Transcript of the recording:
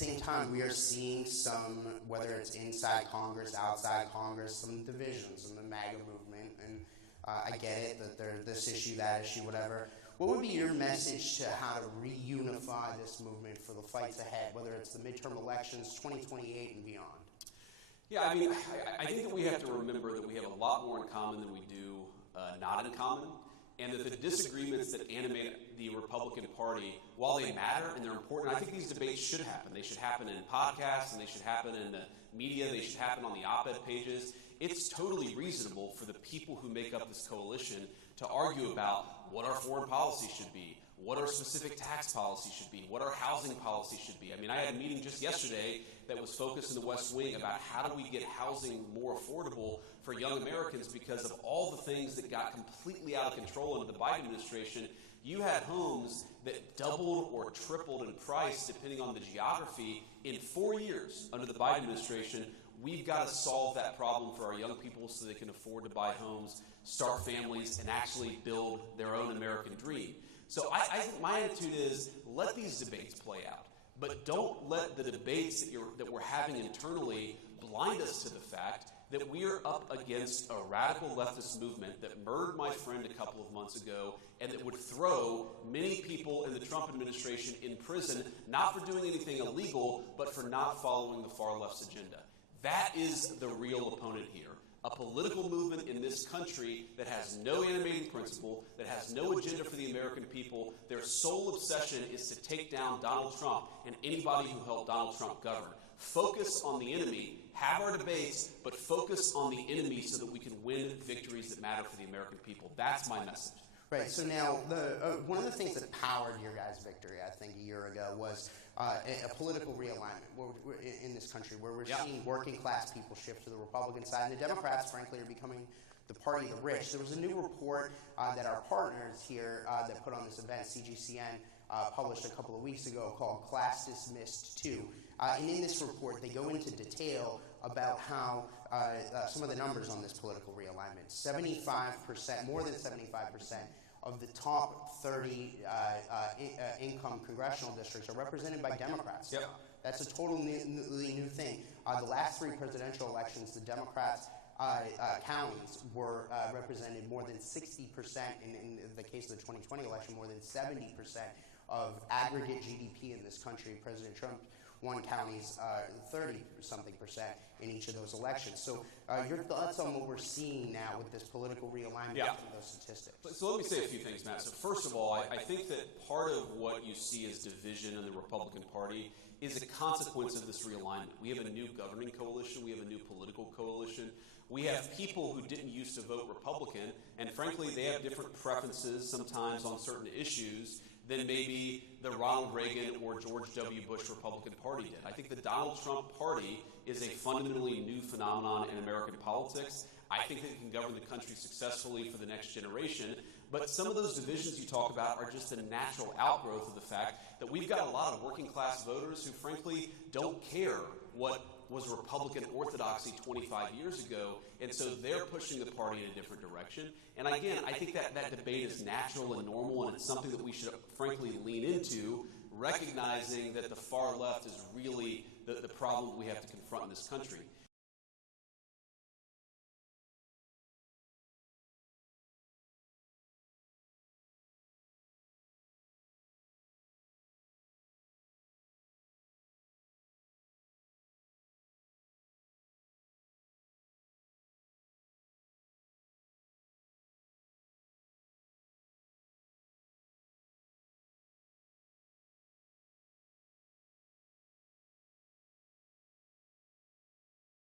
same time, we are seeing some, whether it's inside Congress, outside Congress, some divisions in the MAGA movement. And I get it that there's this issue, that issue, whatever. What would be your message to how to reunify this movement for the fights ahead, whether it's the midterm elections, 2028 and beyond? Yeah, I mean, I think that we have to remember that we have a lot more in common than we do not in common, and that the disagreements that animate the Republican Party, while they matter and they're important, I think these debates should happen. They should happen in podcasts, and they should happen in the media, they should happen on the op-ed pages. It's totally reasonable for the people who make up this coalition to argue about what our foreign policy should be, what our specific tax policy should be, what our housing policy should be. I mean, I had a meeting just yesterday that was focused in the West Wing about how do we get housing more affordable for young Americans, because of all the things that got completely out of control under the Biden administration. You had homes that doubled or tripled in price depending on the geography in 4 years under the Biden administration. We've got to solve that problem for our young people so they can afford to buy homes, start families, and actually build their own American dream. So I think my attitude is, let these debates play out. But don't let the debates that we're having internally blind us to the fact that we are up against a radical leftist movement that murdered my friend a couple of months ago, and that would throw many people in the Trump administration in prison, not for doing anything illegal, but for not following the far left's agenda. That is the real opponent here. A political movement in this country that has no animating principle, that has no agenda for the American people. Their sole obsession is to take down Donald Trump and anybody who helped Donald Trump govern. Focus on the enemy, have our debates, but focus on the enemy so that we can win victories that matter for the American people. That's my message. Right. So now, one of the things that powered your guys' victory, I think, a year ago was a political realignment in this country, where we're seeing working class people shift to the Republican side, and the Democrats, frankly, are becoming the party of the rich. There was a new report that our partners here that put on this event, CGCN, published a couple of weeks ago, called Class Dismissed 2. And in this report, they go into detail about how some of the numbers on this political realignment. 75%, more than 75% of the top 30 income congressional districts are represented by Democrats. Yep. That's a totally new thing. The last three presidential elections, the Democrats' counties were represented more than 60%, in the case of the 2020 election, more than 70% of aggregate GDP in this country. President Trump won counties 30-something% in each of those elections. So your thoughts on what we're seeing now with this political realignment of those statistics? So let me say a few things, Matt. So first of all, I think that part of what you see as division in the Republican Party is a consequence of this realignment. We have a new governing coalition. We have a new political coalition. We have people who didn't used to vote Republican, and frankly, they have different preferences sometimes on certain issues than maybe the Ronald Reagan or George W. Bush Republican Party did. I think the Donald Trump Party is a fundamentally new phenomenon in American politics. I think that it can govern the country successfully for the next generation. But some of those divisions you talk about are just a natural outgrowth of the fact that we've got a lot of working class voters who frankly don't care what was Republican orthodoxy 25 years ago, and so they're pushing the party in a different direction. And again, I think that debate is natural and normal, and it's something that we should frankly lean into, recognizing that the far left is really the problem we have to confront in this country.